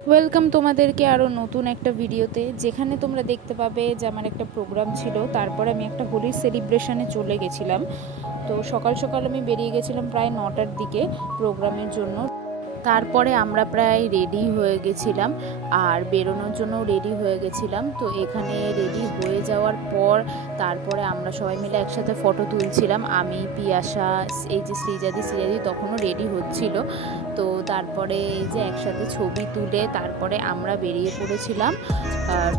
Welcome তোমাদেরকে আরও নতুন একটা ভিডিওতে, যেখানে তোমরা দেখতে পাবে যে আমার একটা প্রোগ্রাম ছিল। তারপরে আমি একটা হোলির সেলিব্রেশনে চলে গেছিলাম। তো সকাল সকাল আমি বেরিয়ে গেছিলাম প্রায় 9টার দিকে প্রোগ্রামের জন্য। তারপরে আমরা প্রায় রেডি হয়ে গেছিলাম আর বেরোনোর জন্য রেডি হয়ে গেছিলাম। তো এখানে রেডি হয়ে যাওয়ার পর তারপরে আমরা সবাই মিলে একসাথে ফটো তুলছিলাম। আমি, পিয়াসা, এই যে শ্রীজাদি তখনও রেডি হচ্ছিল। তো তারপরে এই যে একসাথে ছবি তুলে তারপরে আমরা বেরিয়ে পড়েছিলাম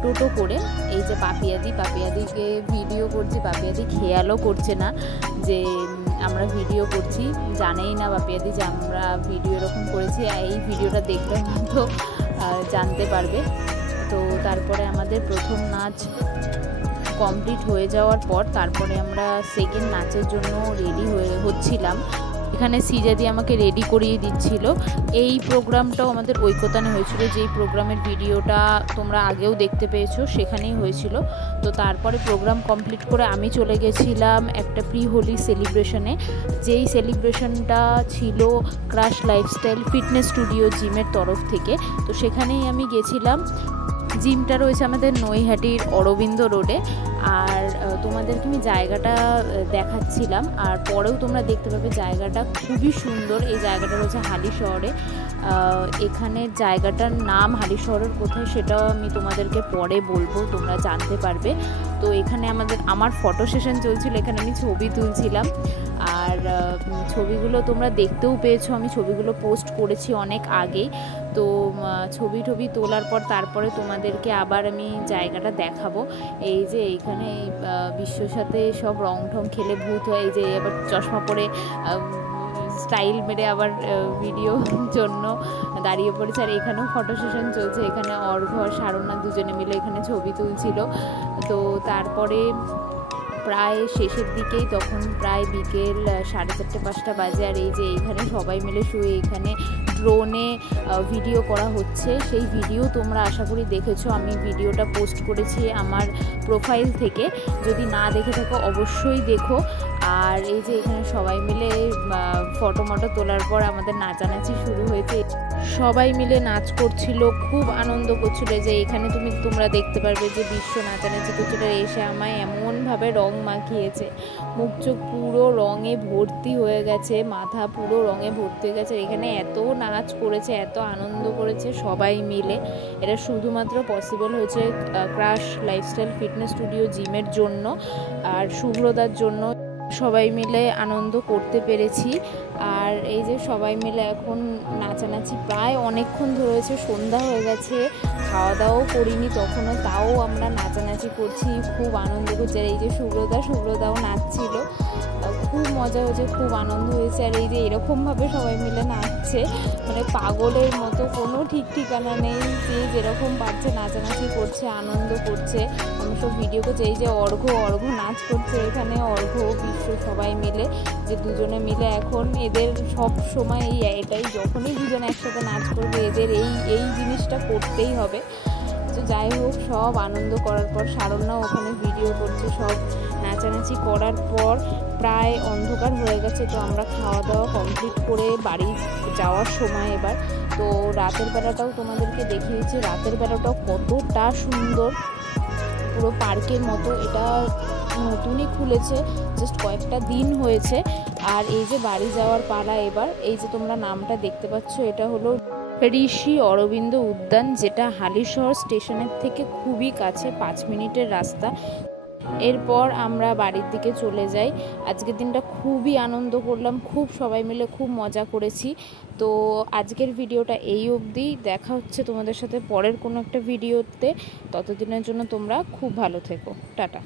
টোটো করে। এই যে পাপিয়াদিকে ভিডিও করছি, পাপিয়াদি খেয়ালও করছে না যে আমরা ভিডিও করছি, জানেই না পাপিয়াদি যে আমরা ভিডিও এরকম করেছি। এই ভিডিওটা দেখলে হয়তো জানতে পারবে। তো তারপরে আমাদের প্রথম নাচ কমপ্লিট হয়ে যাওয়ার পর তারপরে আমরা সেকেন্ড নাচের জন্য রেডি হচ্ছিলাম। এখানে শ্রীজাদি আমাকে রেডি করিয়ে দিচ্ছিল। এই প্রোগ্রামটাও আমাদের ঐকতানে হয়েছিল, যেই প্রোগ্রামের ভিডিওটা তোমরা আগেও দেখতে পেয়েছো, সেখানেই হয়েছিল। তো তারপরে প্রোগ্রাম কমপ্লিট করে আমি চলে গেছিলাম একটা প্রি হোলি সেলিব্রেশনে, যেই সেলিব্রেশনটা ছিল ক্রাশ লাইফস্টাইল ফিটনেস স্টুডিও জিমের তরফ থেকে। তো সেখানেই আমি গেছিলাম। জিমটা রয়েছে আমাদের নৈহাটির অরবিন্দ রোডে। আর তোমাদেরকে আমি জায়গাটা দেখাচ্ছিলাম, আর পরেও তোমরা দেখতে পাবে জায়গাটা খুবই সুন্দর। এই জায়গাটা রয়েছে হালিশহরে। এখানের জায়গাটার নাম হালিশহরের কোথায় সেটাও আমি তোমাদেরকে পরে বলবো, তোমরা জানতে পারবে। তো এখানে আমার ফটো সেশন চলছিল, এখানে আমি ছবি তুলছিলাম। আর ছবিগুলো তোমরা দেখতেও পেয়েছো, আমি ছবিগুলো পোস্ট করেছি অনেক আগেই। তো ছবি তোলার পর তারপরে তোমাদেরকে আবার আমি জায়গাটা দেখাবো। এই যে এইখানে বিশ্বর সাথে সব রং ঠং খেলে ভূত হয়, এই যে আবার চশমা পরে স্টাইল মেরে আবার ভিডিও জন্য দাঁড়িয়ে পড়েছে। আর এখানেও ফটো সেশন চলছে। এখানে অর্ঘ্য সারনা দুজনে মিলে এখানে ছবি তুলছিল। তো তারপরে প্রায় শেষের দিকেই, তখন প্রায় বিকেল 4:30-5টা বাজে। আর এই যে এইখানে সবাই মিলে শুয়ে এখানে ড্রোনে ভিডিও করা হচ্ছে। সেই ভিডিও তোমরা আশা করি দেখেছো, আমি ভিডিওটা পোস্ট করেছি আমার প্রোফাইল থেকে। যদি না দেখে থাকো অবশ্যই দেখো। আর এই যে এখানে সবাই মিলে ফটো তোলার পর আমাদের নাচানাচি শুরু হয়েছে। সবাই মিলে নাচ করছিল, খুব আনন্দ করছিল। যে এখানে তোমরা দেখতে পারবে যে বিশ্ব নাচানাচি করছিল। এসে আমায় এমনভাবে রং মাখিয়েছে, মুখ চোখ পুরো রঙে ভর্তি হয়ে গেছে, মাথা পুরো রঙে ভর্তি হয়ে গেছে। এখানে এত নাচ করেছে, এত আনন্দ করেছে সবাই মিলে। এটা শুধুমাত্র পসিবল হয়েছে ক্রাশ লাইফস্টাইল ফিটনেস স্টুডিও জিমের জন্য আর শুভ্রতার জন্য। সবাই মিলে আনন্দ করতে পেরেছি। আর এই যে সবাই মিলে এখন নাচানাচি প্রায় অনেকক্ষণ ধরেছে, সন্ধ্যা হয়ে গেছে, খাওয়া দাওয়াও করিনি তখনও, তাও আমরা নাচানাচি করছি, খুব আনন্দ করছি। আর এই যে শুভ্রতাও নাচছিল, খুব মজা হয়েছে, খুব আনন্দ হয়েছে। আর এই যে এরকমভাবে সবাই মিলে নাচছে, মানে পাগলের মতো, কোনো ঠিক ঠিকানা নেই, যে যেরকম পারছে নাচানাচি করছে, আনন্দ করছে। আমি সব ভিডিও করছি। এই যে অর্ঘ্য নাচ করছে এখানে, অর্ঘ্য বিশ্ব সবাই মিলে, যে দুজনে মিলে এখন এদের সব সময় এটাই, যখনই দুজনে একসাথে নাচ করবে এদের এই জিনিসটা করতেই হবে। তো যাই হোক, সব আনন্দ করার পর সারণ্যাও ওখানে ভিডিও করছে। সব নাচানাচি করার পর প্রায় অন্ধকার হয়ে গেছে। তো আমরা খাওয়া দাওয়া কমপ্লিট করে বাড়ি যাওয়ার সময় এবার। তো রাতের বেলাটাও তোমাদেরকে দেখিয়েছি, রাতের বেলাটাও কতটা সুন্দর, পুরো পার্কের মতো। এটা নতুনই খুলেছে, জাস্ট কয়েকটা দিন হয়েছে। আর এই যে বাড়ি যাওয়ার পালা এবার। এই যে তোমরা নামটা দেখতে পাচ্ছ, এটা হলো ঋষি অরবিন্দ উদ্যান, যেটা হালিশহর স্টেশনের থেকে খুবই কাছে, 5 মিনিটের রাস্তা। এরপর আমরা বাড়ির দিকে চলে যাই। আজকের দিনটা খুবই আনন্দ করলাম, খুব সবাই মিলে খুব মজা করেছি। তো আজকের ভিডিওটা এই অবধি। দেখা হচ্ছে তোমাদের সাথে পরের কোনো একটা ভিডিওতে। ততদিনের জন্য তোমরা খুব ভালো থেকো। টাটা।